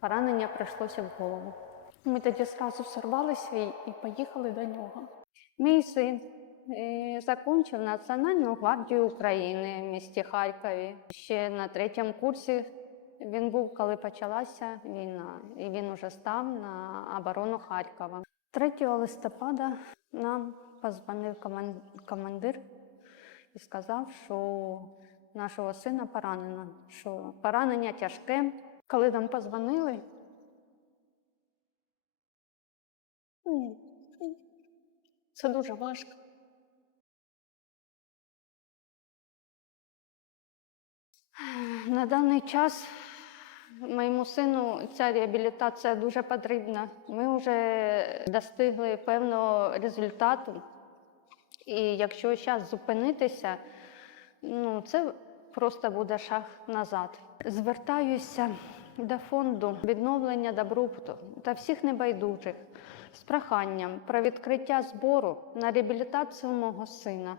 Поранення прийшлося в голову. Ми тоді зразу сорвалися і, і поїхали до нього. Мій син е, закінчив Національну гвардію України в місті Харкові. Ще на третьому курсі він був, коли почалася війна, і він уже став на оборону Харкова. 3 листопада нам позвонив командир і сказав, що нашого сина поранено, що поранення тяжке. Коли нам позвонили, це дуже важко. На даний час моєму сину ця реабілітація дуже потрібна. Ми вже достигли певного результату. І якщо зараз зупинитися, ну це просто буде шаг назад. Звертаюся до фонду відновлення добробуту та всіх небайдужих з проханням про відкриття збору на реабілітацію мого сина.